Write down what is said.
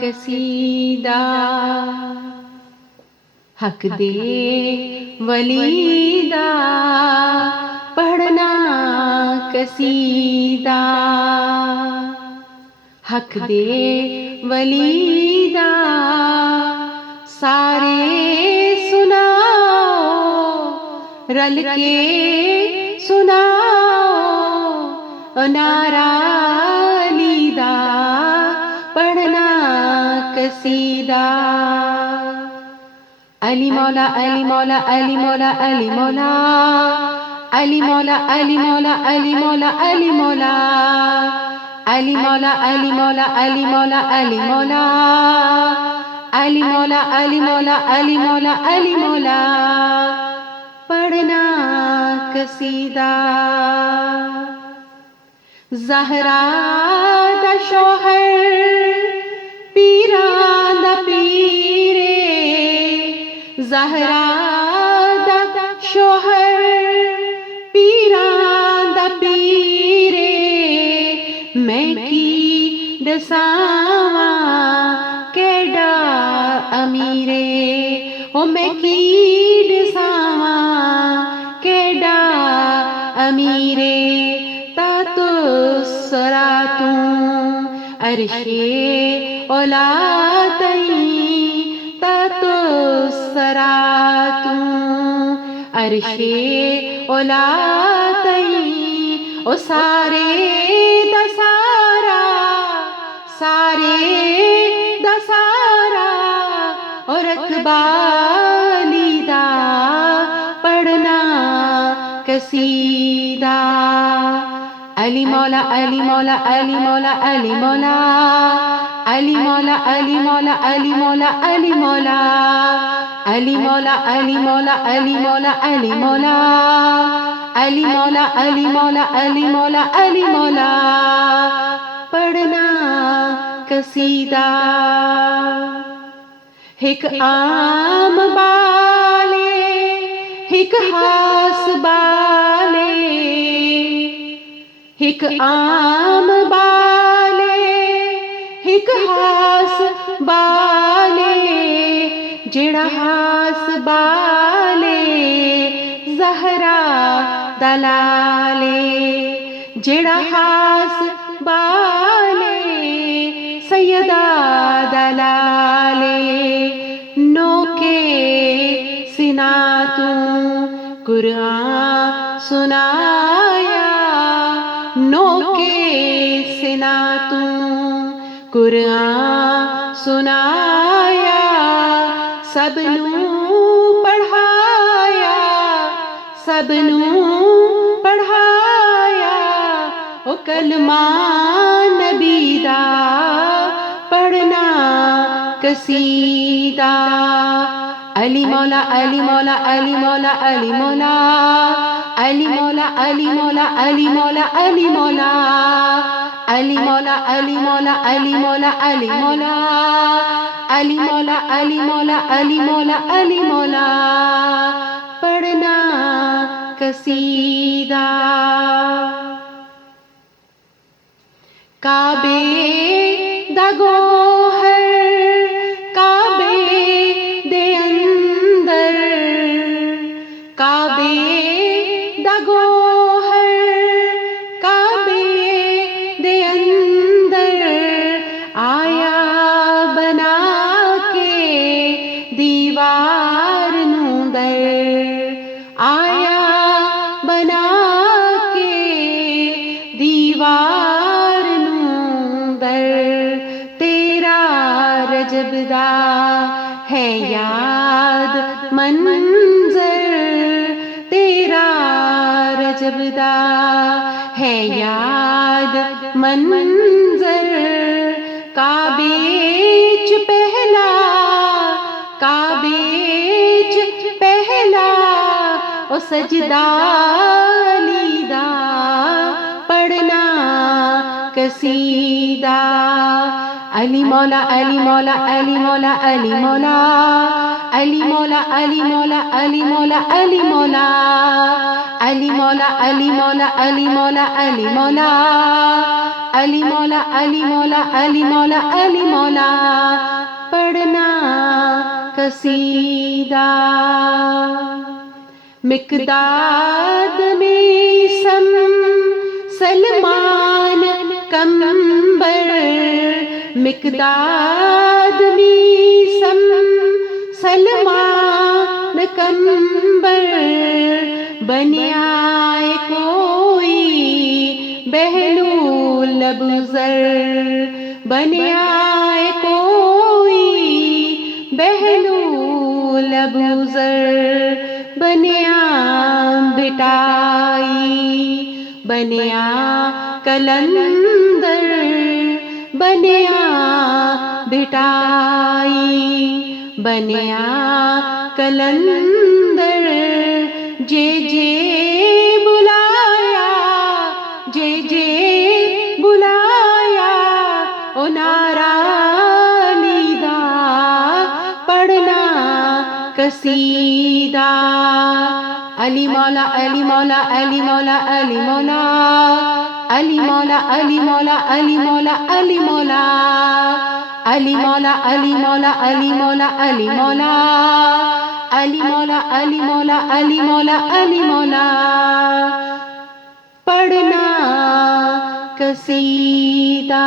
قصیدہ حق دے ولیدہ پڑھنا قصیدہ حق دے ولیدہ سارے سناؤ رل کے سناؤ نعرہ لیدہ پڑھنا قصیدہ علی مولا علی مولا علی مولا علی مولا علی مولا علی مولا علی مولا علی مولا علی مولا علی مولا علی مولا علی مولا علی مولا علی مولا علی مولا علی مولا پڑھنا قصیدہ زہرا دا شوہر پیران دا پیرے زہرا دا شوہر پیران دا پیرے میں کی دساواں کیڈا امیرے او میں کی دساواں کیڈا امیرے تاتو سراتوں عرشے اولادیں تاتو سراتوں عرشے اولادیں او سارے دا سارا سارے دا سارا اور رقبہ لیدہ پڑھنا قصیدہ علی مولا علی مولا علی مولا علی مولا علی مولا علی مولا علی مولا علی مولا علی مولا علی مولا علی مولا علی مولا علی مولا علی مولا علی مولا علی مولا پڑھنا قصیدہ ایک عام بالے ایک خاص بالے ایک عام بالے ایک خاص بالے جڑا خاص بالے زہرا دلالے جڑا خاص بالے سیدہ دلالے نو کے سنا توں قرآن سنایا نو کے سنا توں قرآن سنایا سب نوں پڑھایا سب نوں پڑھایا او کلمہ نبی دا پڑھنا قصیدہ علی مولا علی مولا علی مولا علی مولا علی مولا علی مولا علی مولا علی مولا علی مولا علی مولا علی مولا علی مولا علی مولا علی مولا علی مولا علی مولا پڑھنا قصیدہ کعبے دا گوہر کعبے دے اندر کعبے دا گوہر کعبے دے اندر آیا بنا کے دیوار نوں در آیا بنا کے دیوار نوں در تیرا رجب دا ہے یاد منظر تیرا رجب دا ہے یاد منظر کعبے چ پہلا کعبے چ پہلا او سجدہ لیدہ پڑھنا قصیدہ علی مولا علی مولا علی مولا علی مولا علی مولا علی مولا علی مولا علی مولا علی مولا علی مولا علی مولا علی مولا علی مولا علی مولا علی مولا علی مولا پڑھنا قصیدہ مقداد میں سلمان کمبر مقداد میں سلمان کمبر بنیائے کوئی بہلول ابوذر بنیائے کوئی بہلول ابوذر بنیا بٹائی بنیا کلندر بنیا بٹائی بنیا کلندر جے بلایا جے بلایا او نارا لیدہ پڑھنا قصیدہ علی مولا علی مولا علی مولا علی مولا علی مولا علی مولا علی مولا علی مولا علی مولا علی مولا علی مولا علی مولا علی مولا علی مولا علی مولا علی مولا پڑھنا قصیدہ